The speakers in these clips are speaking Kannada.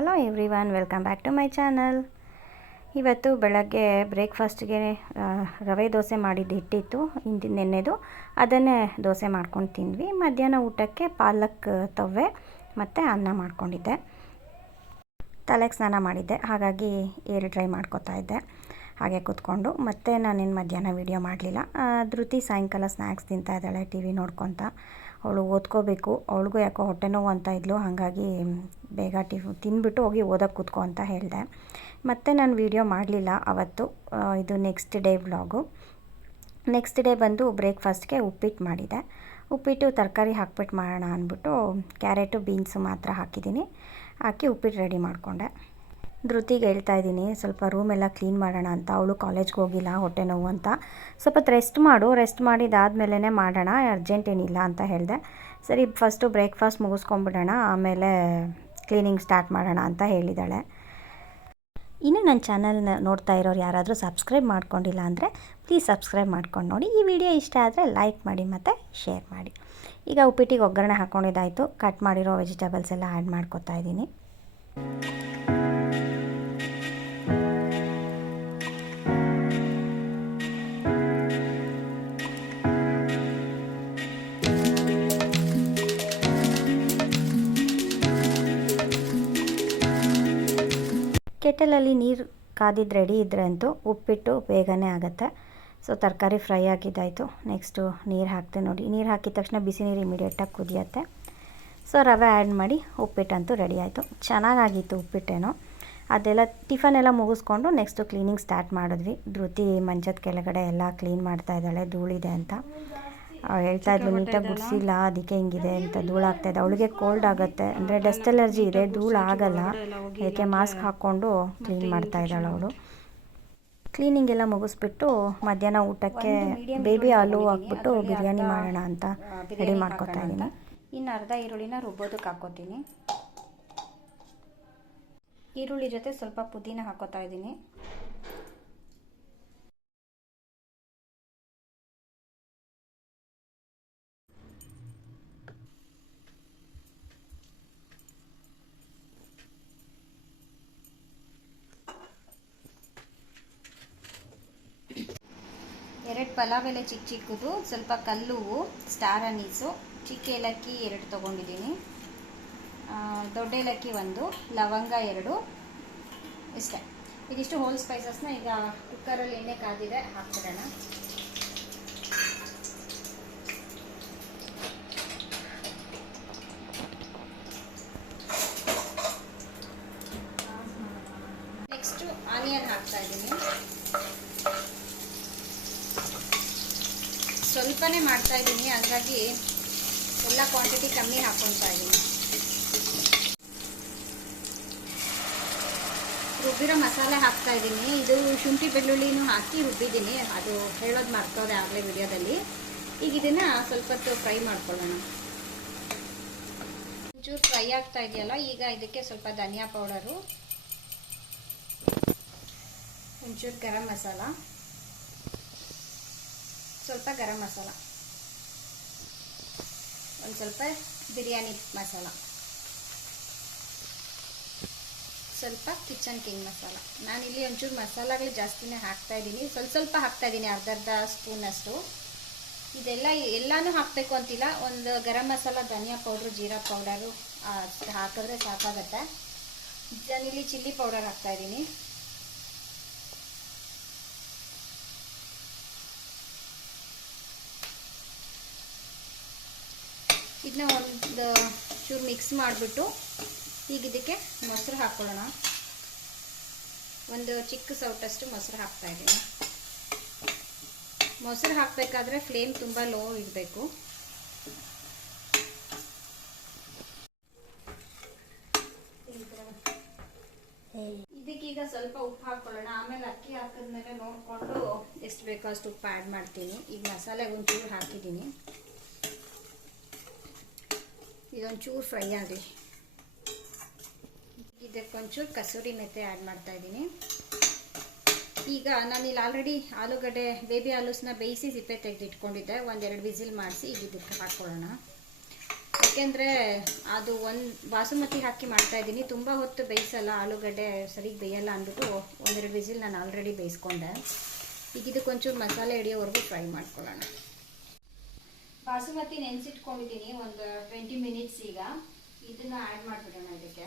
Hello everyone, welcome back to my channel. ಇವತ್ತು ಬೆಳಗ್ಗೆ ಬ್ರೇಕ್ಫಾಸ್ಟ್ಗೆ ರವೆ ದೋಸೆ ಮಾಡಿದ್ದು ಹಿಟ್ಟಿತ್ತು ನೆನ್ನೆದು, ಅದನ್ನೇ ದೋಸೆ ಮಾಡ್ಕೊಂಡು ತಿಂದ್ವಿ. ಮಧ್ಯಾಹ್ನ ಊಟಕ್ಕೆ ಪಾಲಕ್ ತವ್ವೆ ಮತ್ತು ಅನ್ನ ಮಾಡ್ಕೊಂಡಿದ್ದೆ. ತಲೆಗೆ ಸ್ನಾನ ಮಾಡಿದ್ದೆ, ಹಾಗಾಗಿ ಏರ್ ಡ್ರೈ ಮಾಡ್ಕೊತಾ ಇದ್ದೆ ಹಾಗೆ ಕೂತ್ಕೊಂಡು. ಮತ್ತು ನಾನೇನು ಮಧ್ಯಾಹ್ನ ವೀಡಿಯೋ ಮಾಡಲಿಲ್ಲ. ಧೃತಿ ಸಾಯಂಕಾಲ ಸ್ನ್ಯಾಕ್ಸ್ ತಿಂತಾ ಇದ್ದಾಳೆ ಟಿ ವಿ ನೋಡ್ಕೊತ. ಅವಳು ಓದ್ಕೋಬೇಕು, ಅವಳಿಗೂ ಯಾಕೋ ಹೊಟ್ಟೆ ನೋವು ಅಂತ ಇದ್ಲು, ಹಾಗಾಗಿ ಬೇಗ ತಿಂದ್ಬಿಟ್ಟು ಹೋಗಿ ಓದೋಕ್ಕೆ ಕೂತ್ಕೊ ಅಂತ ಹೇಳಿದೆ. ಮತ್ತು ನಾನು ವೀಡಿಯೋ ಮಾಡಲಿಲ್ಲ ಅವತ್ತು. ಇದು next day vlog. Next day ಬಂದು ಬ್ರೇಕ್ಫಾಸ್ಟ್ಗೆ ಉಪ್ಪಿಟ್ಟು ಮಾಡಿದೆ. ಉಪ್ಪಿಟ್ಟು ತರಕಾರಿ ಹಾಕ್ಬಿಟ್ಟು ಮಾಡೋಣ ಅಂದ್ಬಿಟ್ಟು ಕ್ಯಾರೆಟು ಬೀನ್ಸು ಮಾತ್ರ ಹಾಕಿದ್ದೀನಿ. ಹಾಕಿ ಉಪ್ಪಿಟ್ಟು ರೆಡಿ ಮಾಡಿಕೊಂಡೆ. ಧೃತಿಗೆ ಹೇಳ್ತಾ ಇದ್ದೀನಿ ಸ್ವಲ್ಪ ರೂಮೆಲ್ಲ ಕ್ಲೀನ್ ಮಾಡೋಣ ಅಂತ. ಅವಳು ಕಾಲೇಜ್ಗೆ ಹೋಗಿಲ್ಲ, ಹೊಟ್ಟೆ ನೋವು ಅಂತ. ಸ್ವಲ್ಪ ರೆಸ್ಟ್ ಮಾಡಿದಾದ್ಮೇಲೆ ಮಾಡೋಣ, ಅರ್ಜೆಂಟ್ ಏನಿಲ್ಲ ಅಂತ ಹೇಳಿದೆ. ಸರಿ ಫಸ್ಟು ಬ್ರೇಕ್ಫಾಸ್ಟ್ ಮುಗಿಸ್ಕೊಂಬಿಡೋಣ, ಆಮೇಲೆ ಕ್ಲೀನಿಂಗ್ ಸ್ಟಾರ್ಟ್ ಮಾಡೋಣ ಅಂತ ಹೇಳಿದ್ದಾಳೆ. ಇನ್ನು ನನ್ನ ಚಾನಲ್ನ ನೋಡ್ತಾ ಇರೋರು ಯಾರಾದರೂ ಸಬ್ಸ್ಕ್ರೈಬ್ ಮಾಡ್ಕೊಂಡಿಲ್ಲ ಅಂದರೆ ಪ್ಲೀಸ್ ಸಬ್ಸ್ಕ್ರೈಬ್ ಮಾಡ್ಕೊಂಡು ನೋಡಿ. ಈ ವಿಡಿಯೋ ಇಷ್ಟ ಆದರೆ ಲೈಕ್ ಮಾಡಿ ಮತ್ತು ಶೇರ್ ಮಾಡಿ. ಈಗ ಉಪ್ಪಿಟ್ಟಿಗೆ ಒಗ್ಗರಣೆ ಹಾಕ್ಕೊಂಡಿದ್ದಾಯಿತು. ಕಟ್ ಮಾಡಿರೋ ವೆಜಿಟೇಬಲ್ಸ್ ಎಲ್ಲ ಆ್ಯಡ್ ಮಾಡ್ಕೊತಾ ಇದ್ದೀನಿ. ಕೆಟಲಲ್ಲಿ ನೀರು ಕಾದಿದ್ದು ರೆಡಿ ಇದ್ದರೆ ಅಂತೂ ಉಪ್ಪಿಟ್ಟು ಬೇಗನೆ ಆಗುತ್ತೆ. ಸೊ ತರಕಾರಿ ಫ್ರೈ ಆಗಿದ್ದಾಯಿತು. ನೆಕ್ಸ್ಟು ನೀರು ಹಾಕ್ತೆ ನೋಡಿ. ನೀರು ಹಾಕಿದ ತಕ್ಷಣ ಬಿಸಿ ನೀರು ಇಮಿಡಿಯೇಟಾಗಿ ಕುದಿಯುತ್ತೆ. ಸೊ ರವೆ ಆ್ಯಡ್ ಮಾಡಿ ಉಪ್ಪಿಟ್ಟಂತೂ ರೆಡಿ ಆಯಿತು. ಚೆನ್ನಾಗಾಗಿತ್ತು ಉಪ್ಪಿಟ್ಟೇನೋ. ಅದೆಲ್ಲ ಟಿಫನ್ ಎಲ್ಲ ಮುಗಿಸ್ಕೊಂಡು ನೆಕ್ಸ್ಟು ಕ್ಲೀನಿಂಗ್ ಸ್ಟಾರ್ಟ್ ಮಾಡಿದ್ವಿ. ಧೃತಿ ಮಂಚದ ಕೆಳಗಡೆ ಎಲ್ಲ ಕ್ಲೀನ್ ಮಾಡ್ತಾ ಇದ್ದಾಳೆ, ಧೂಳಿದೆ ಅಂತ. ಹೇಳ್ತಾ ಇದ್ಲು ನೀಟಾಗಿ ಗುಡಿಸಿಲ್ಲ, ಅದಕ್ಕೆ ಹಿಂಗಿದೆ ಅಂತ. ಧೂಳಾಗ್ತಾಯಿದೆ. ಅವಳಿಗೆ ಕೋಲ್ಡ್ ಆಗುತ್ತೆ, ಅಂದರೆ ಡಸ್ಟ್ ಎಲರ್ಜಿ ಇದೆ, ಧೂಳು ಆಗಲ್ಲ, ಅದಕ್ಕೆ ಮಾಸ್ಕ್ ಹಾಕ್ಕೊಂಡು ಕ್ಲೀನ್ ಮಾಡ್ತಾ ಇದ್ದಾಳೆ ಅವಳು. ಕ್ಲೀನಿಂಗ್ ಎಲ್ಲ ಮುಗಿಸ್ಬಿಟ್ಟು ಮಧ್ಯಾಹ್ನ ಊಟಕ್ಕೆ ಬೇಬಿ ಆಲೂ ಹಾಕ್ಬಿಟ್ಟು ಬಿರಿಯಾನಿ ಮಾಡೋಣ ಅಂತ ರೆಡಿ ಮಾಡ್ಕೊತಾ ಇದ್ದೀನಿ. ಇನ್ನು ಅರ್ಧ ಈರುಳ್ಳಿನ ರುಬ್ಬೋದಕ್ಕೆ ಹಾಕ್ಕೋತೀನಿ. ಈರುಳ್ಳಿ ಜೊತೆ ಸ್ವಲ್ಪ ಪುದೀನ ಹಾಕ್ಕೋತಾ ಇದ್ದೀನಿ. ಎರಡು ಪಲಾವ್ ಎಲೆ ಚಿಕ್ಕ ಚಿಕ್ಕದು, ಸ್ವಲ್ಪ ಕಲ್ಲುವು, ಸ್ಟಾರ್ ಅನೀಸು, ಚಿಕ್ಕ ಏಲಕ್ಕಿ 2 ತೊಗೊಂಡಿದ್ದೀನಿ, ದೊಡ್ಡ ಏಲಕ್ಕಿ 1, ಲವಂಗ 2, ಇಷ್ಟೇ. ಇದಿಷ್ಟು ಹೋಲ್ ಸ್ಪೈಸಸ್ನ ಈಗ ಕುಕ್ಕರಲ್ಲಿ ಎಣ್ಣೆ ಕಾದಿದೆ, ಹಾಕ್ಬಿಡೋಣ. ನೆಕ್ಸ್ಟು ಆನಿಯನ್ ಹಾಕ್ತಾ ಇದ್ದೀನಿ. ಸ್ವಲ್ಪನೇ ಮಾಡ್ತಾ ಇದ್ದೀನಿ, ಹಾಗಾಗಿ ಎಲ್ಲ ಕ್ವಾಂಟಿಟಿ ಕಮ್ಮಿ ಹಾಕ್ಕೊತಾ ಇದ್ದೀನಿ. ರುಬ್ಬಿರೋ ಮಸಾಲೆ ಹಾಕ್ತಾ ಇದ್ದೀನಿ. ಇದು ಶುಂಠಿ ಬೆಳ್ಳುಳ್ಳಿನೂ ಹಾಕಿ ರುಬ್ಬಿದ್ದೀನಿ, ಅದು ಹೇಳೋದು ಮರ್ತೋದೆ ಆಗಲೇ ವಿಡಿಯೋದಲ್ಲಿ. ಈಗ ಇದನ್ನು ಸ್ವಲ್ಪ ಹೊತ್ತು ಫ್ರೈ ಮಾಡ್ಕೊಳ್ಳೋಣ. ಒಂಚೂರು ಫ್ರೈ ಆಗ್ತಾ ಇದೆಯಲ್ಲ, ಈಗ ಇದಕ್ಕೆ ಸ್ವಲ್ಪ ಧನಿಯಾ ಪೌಡರು, ಒಂಚೂರು ಗರಂ ಮಸಾಲ, ಸ್ವಲ್ಪ ಗರಂ ಮಸಾಲ, ಒಂದು ಸ್ವಲ್ಪ ಬಿರಿಯಾನಿ ಮಸಾಲ, ಸ್ವಲ್ಪ ಕಿಚನ್ ಕಿಂಗ್ ಮಸಾಲ. ನಾನಿಲ್ಲಿ ಒಂಚೂರು ಮಸಾಲಗಳು ಜಾಸ್ತಿನೇ ಹಾಕ್ತಾ ಇದ್ದೀನಿ, ಸ್ವಲ್ಪ ಹಾಕ್ತಾ ಇದ್ದೀನಿ, ಅರ್ಧ ಸ್ಪೂನಷ್ಟು. ಇದೆಲ್ಲ ಎಲ್ಲನೂ ಹಾಕಬೇಕು ಅಂತಿಲ್ಲ. ಒಂದು ಗರಂ ಮಸಾಲ, ಧನಿಯಾ ಪೌಡ್ರು, ಜೀರಾ ಪೌಡರು ಹಾಕಿದ್ರೆ ಸಾಕಾಗುತ್ತೆ. ನಾನಿಲ್ಲಿ ಚಿಲ್ಲಿ ಪೌಡರ್ ಹಾಕ್ತಾ ಇದ್ದೀನಿ. ಇದನ್ನ ಒಂದು ಚೂರು ಮಿಕ್ಸ್ ಮಾಡಿಬಿಟ್ಟು ಈಗ ಇದಕ್ಕೆ ಮೊಸರು ಹಾಕ್ಕೊಳ್ಳೋಣ. ಒಂದು ಚಿಕ್ಕ ಸೌಟಷ್ಟು ಮೊಸರು ಹಾಕ್ತಾ ಇದ್ದೀನಿ. ಮೊಸರು ಹಾಕಬೇಕಾದ್ರೆ ಫ್ಲೇಮ್ ತುಂಬ ಲೋ ಇಡಬೇಕು. ಇದಕ್ಕೀಗ ಸ್ವಲ್ಪ ಉಪ್ಪು ಹಾಕ್ಕೊಳ್ಳೋಣ. ಆಮೇಲೆ ಅಕ್ಕಿ ಹಾಕಿದ್ಮೇಲೆ ನೋಡಿಕೊಂಡು ಎಷ್ಟು ಬೇಕೋ ಅಷ್ಟು ಉಪ್ಪು ಆ್ಯಡ್ ಮಾಡ್ತೀನಿ. ಈಗ ಮಸಾಲೆಗೆ ಒಂಚೂರು ಹಾಕಿದ್ದೀನಿ. ಇದೊಂಚೂರು ಫ್ರೈ ಆಗಲಿ. ಇದಕ್ಕೊಂಚೂರು ಕಸೂರಿ ಮೆಥಿ ಆ್ಯಡ್ ಮಾಡ್ತಾ ಇದ್ದೀನಿ. ಈಗ ನಾನಿಲ್ಲಿ ಆಲ್ರೆಡಿ ಆಲೂಗಡ್ಡೆ ಬೇಬಿ ಆಲೂಸ್ನ ಬೇಯಿಸಿ ಸಿಪ್ಪೆ ತೆಗೆದಿಟ್ಕೊಂಡಿದ್ದೆ. 1-2 ವಿಸಿಲ್ ಮಾಡಿಸಿ ಈಗ ಇದಕ್ಕೆ ಹಾಕ್ಕೊಳ್ಳೋಣ. ಯಾಕೆಂದರೆ ಅದು ಒಂದು ಬಾಸುಮತಿ ಹಾಕಿ ಮಾಡ್ತಾಯಿದ್ದೀನಿ, ತುಂಬ ಹೊತ್ತು ಬೇಯಿಸಲ್ಲ, ಆಲೂಗಡ್ಡೆ ಸರಿಗೆ ಬೇಯಲ್ಲ ಅಂದ್ಬಿಟ್ಟು ಒಂದೆರಡು ವಿಸಿಲ್ ನಾನು ಆಲ್ರೆಡಿ ಬೇಯಿಸ್ಕೊಂಡೆ. ಈಗ ಇದಕ್ಕೊಂಚೂರು ಮಸಾಲೆ ಹಿಡಿಯೋವರೆಗೂ ಫ್ರೈ ಮಾಡ್ಕೊಳ್ಳೋಣ. ಬಾಸುಮತಿ ನೆನೆಸಿಟ್ಕೊಂಡಿದ್ದೀನಿ ಒಂದು 20 ಮಿನಿಟ್ಸ್. ಈಗ ಇದನ್ನು ಆ್ಯಡ್ ಮಾಡಿಬಿಡೋಣ ಇದಕ್ಕೆ.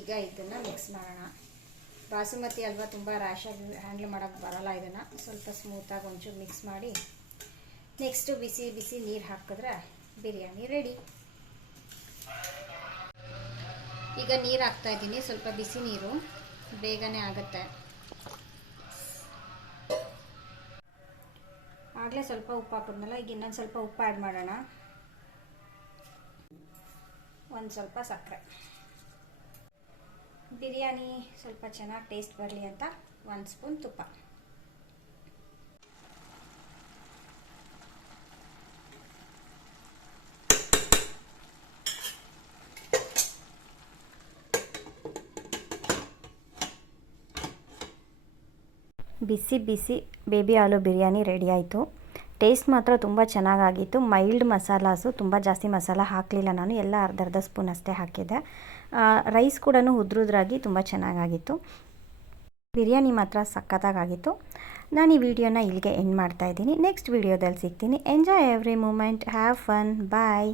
ಈಗ ಇದನ್ನು ಮಿಕ್ಸ್ ಮಾಡೋಣ. ಬಾಸುಮತಿ ಅಲ್ವಾ, ತುಂಬ ರ್ಯಾಶಾಗಿ ಹ್ಯಾಂಡ್ಲ್ ಮಾಡೋಕ್ಕೆ ಬರೋಲ್ಲ. ಇದನ್ನು ಸ್ವಲ್ಪ ಸ್ಮೂತಾಗಿ ಒಂಚೂರು ಮಿಕ್ಸ್ ಮಾಡಿ ನೆಕ್ಸ್ಟು ಬಿಸಿ ಬಿಸಿ ನೀರು ಹಾಕಿದ್ರೆ ಬಿರಿಯಾನಿ ರೆಡಿ. ಈಗ ನೀರು ಹಾಕ್ತಾಯಿದ್ದೀನಿ, ಸ್ವಲ್ಪ ಬಿಸಿ ನೀರು, ಬೇಗನೆ ಆಗುತ್ತೆ. ಆಗಲೇ ಸ್ವಲ್ಪ ಉಪ್ಪು ಹಾಕಿದ್ನಲ್ಲ, ಈಗ ಇನ್ನೊಂದು ಸ್ವಲ್ಪ ಉಪ್ಪು ಆ್ಯಡ್ ಮಾಡೋಣ. ಒಂದು ಸ್ವಲ್ಪ ಸಕ್ಕರೆ. ಬಿರಿಯಾನಿ ಸ್ವಲ್ಪ ಚೆನ್ನಾಗಿ ಟೇಸ್ಟ್ ಬರಲಿ ಅಂತ 1 ಸ್ಪೂನ್ ತುಪ್ಪ. ಬಿಸಿ ಬಿಸಿ ಬೇಬಿ ಆಲೂ ಬಿರಿಯಾನಿ ರೆಡಿ ಆಯಿತು. ಟೇಸ್ಟ್ ಮಾತ್ರ ತುಂಬ ಚೆನ್ನಾಗಾಗಿತ್ತು. ಮೈಲ್ಡ್ ಮಸಾಲಾಸು, ತುಂಬ ಜಾಸ್ತಿ ಮಸಾಲ ಹಾಕಲಿಲ್ಲ ನಾನು, ಎಲ್ಲ ಅರ್ಧ ಸ್ಪೂನ್ ಅಷ್ಟೇ ಹಾಕಿದ್ದೆ. ರೈಸ್ ಕೂಡ ಉದ್ರುದ್ರಾಗಿ ತುಂಬ ಚೆನ್ನಾಗಾಗಿತ್ತು. ಬಿರಿಯಾನಿ ಮಾತ್ರ ಸಖತ್ತಾಗಿತ್ತು. ನಾನು ಈ ವಿಡಿಯೋನ ಇಲ್ಲಿಗೆ ಎಂಡ್ ಮಾಡ್ತಾಯಿದ್ದೀನಿ. ನೆಕ್ಸ್ಟ್ ವಿಡಿಯೋದಲ್ಲಿ ಸಿಗ್ತೀನಿ. Enjoy every moment, have fun, bye.